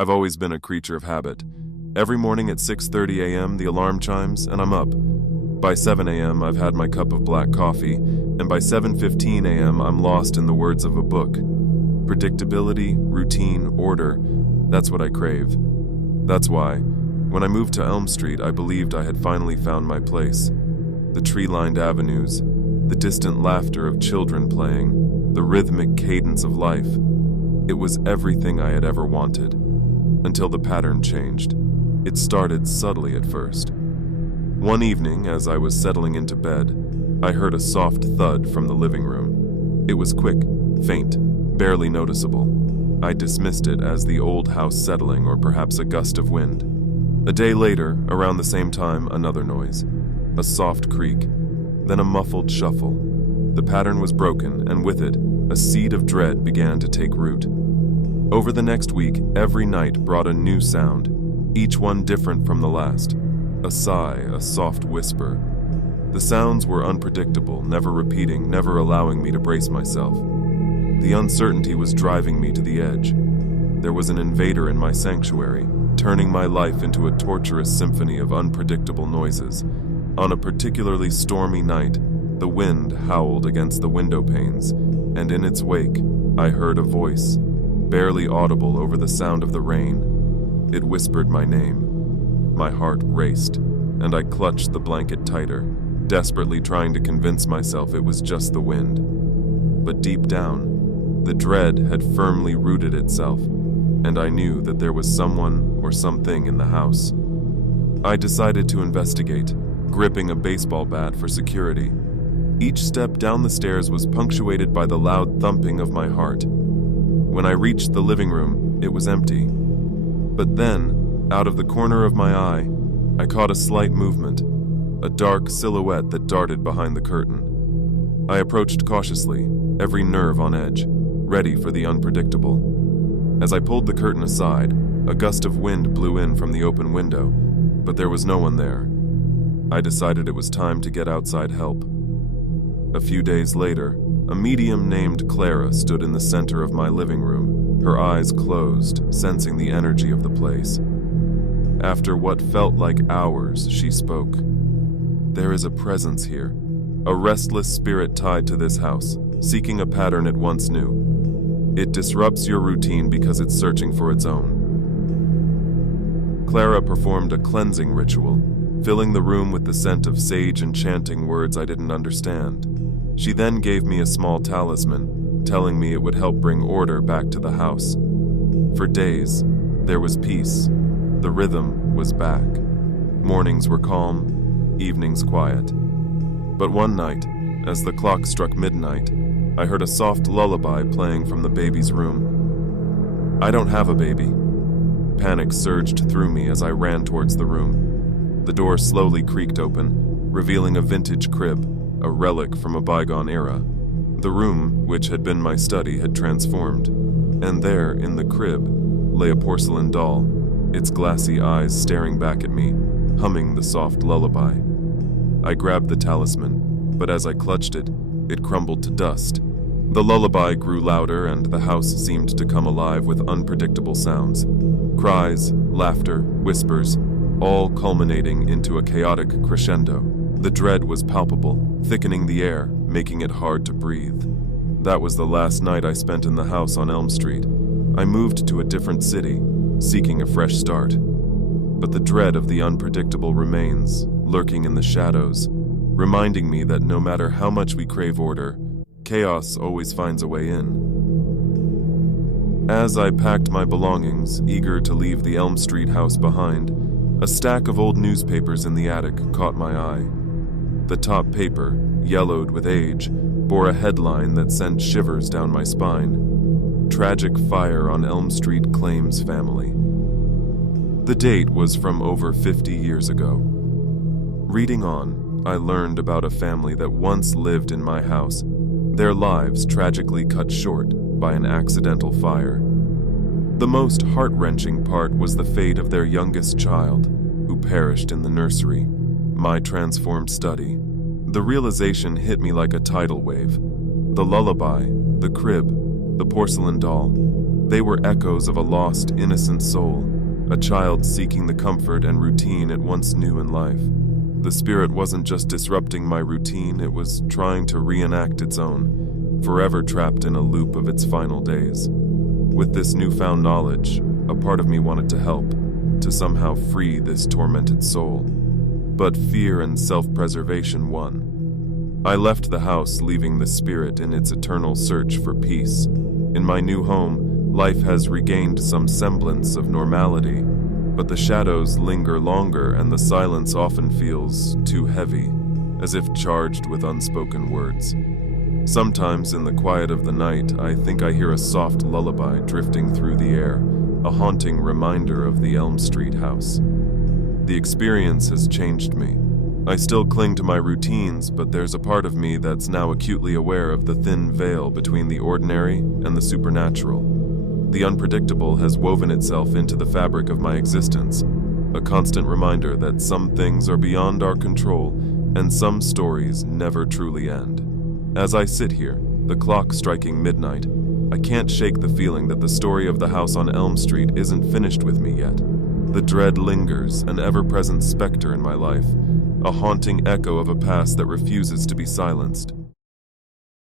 I've always been a creature of habit. Every morning at 6:30 a.m., the alarm chimes, and I'm up. By 7 a.m., I've had my cup of black coffee, and by 7:15 a.m., I'm lost in the words of a book. Predictability, routine, order, that's what I crave. That's why, when I moved to Elm Street, I believed I had finally found my place. The tree-lined avenues, the distant laughter of children playing, the rhythmic cadence of life. It was everything I had ever wanted. Until the pattern changed. It started subtly at first. One evening, as I was settling into bed, I heard a soft thud from the living room. It was quick, faint, barely noticeable. I dismissed it as the old house settling or perhaps a gust of wind. A day later, around the same time, another noise. A soft creak, then a muffled shuffle. The pattern was broken, and with it, a seed of dread began to take root. Over the next week, every night brought a new sound, each one different from the last. A sigh, a soft whisper. The sounds were unpredictable, never repeating, never allowing me to brace myself. The uncertainty was driving me to the edge. There was an invader in my sanctuary, turning my life into a torturous symphony of unpredictable noises. On a particularly stormy night, the wind howled against the window panes, and in its wake, I heard a voice, barely audible over the sound of the rain. It whispered my name. My heart raced, and I clutched the blanket tighter, desperately trying to convince myself it was just the wind. But deep down, the dread had firmly rooted itself, and I knew that there was someone or something in the house. I decided to investigate, gripping a baseball bat for security. Each step down the stairs was punctuated by the loud thumping of my heart. When I reached the living room, it was empty. But then, out of the corner of my eye, I caught a slight movement, a dark silhouette that darted behind the curtain. I approached cautiously, every nerve on edge, ready for the unpredictable. As I pulled the curtain aside, a gust of wind blew in from the open window, but there was no one there. I decided it was time to get outside help. A few days later, a medium named Clara stood in the center of my living room, her eyes closed, sensing the energy of the place. After what felt like hours, she spoke. There is a presence here, a restless spirit tied to this house, seeking a pattern it once knew. It disrupts your routine because it's searching for its own. Clara performed a cleansing ritual, filling the room with the scent of sage and chanting words I didn't understand. She then gave me a small talisman, telling me it would help bring order back to the house. For days, there was peace. The rhythm was back. Mornings were calm, evenings quiet. But one night, as the clock struck midnight, I heard a soft lullaby playing from the baby's room. I don't have a baby. Panic surged through me as I ran towards the room. The door slowly creaked open, revealing a vintage crib, a relic from a bygone era. The room, which had been my study, had transformed, and there, in the crib, lay a porcelain doll, its glassy eyes staring back at me, humming the soft lullaby. I grabbed the talisman, but as I clutched it, it crumbled to dust. The lullaby grew louder, and the house seemed to come alive with unpredictable sounds. Cries, laughter, whispers, all culminating into a chaotic crescendo. The dread was palpable, thickening the air, making it hard to breathe. That was the last night I spent in the house on Elm Street. I moved to a different city, seeking a fresh start. But the dread of the unpredictable remains, lurking in the shadows, reminding me that no matter how much we crave order, chaos always finds a way in. As I packed my belongings, eager to leave the Elm Street house behind, a stack of old newspapers in the attic caught my eye. The top paper, yellowed with age, bore a headline that sent shivers down my spine. Tragic fire on Elm Street claims family. The date was from over 50 years ago. Reading on, I learned about a family that once lived in my house, their lives tragically cut short by an accidental fire. The most heart-wrenching part was the fate of their youngest child, who perished in the nursery, my transformed study. The realization hit me like a tidal wave. The lullaby, the crib, the porcelain doll, They were echoes of a lost, innocent soul, a child seeking the comfort and routine it once knew in life. The spirit wasn't just disrupting my routine, it was trying to reenact its own, forever trapped in a loop of its final days. With this newfound knowledge, a part of me wanted to help, to somehow free this tormented soul. But fear and self-preservation won. I left the house, leaving the spirit in its eternal search for peace. In my new home, life has regained some semblance of normality, but the shadows linger longer and the silence often feels too heavy, as if charged with unspoken words. Sometimes in the quiet of the night, I think I hear a soft lullaby drifting through the air, a haunting reminder of the Elm Street house. The experience has changed me. I still cling to my routines, but there's a part of me that's now acutely aware of the thin veil between the ordinary and the supernatural. The unpredictable has woven itself into the fabric of my existence, a constant reminder that some things are beyond our control and some stories never truly end. As I sit here, the clock striking midnight, I can't shake the feeling that the story of the house on Elm Street isn't finished with me yet. The dread lingers, an ever-present specter in my life, a haunting echo of a past that refuses to be silenced.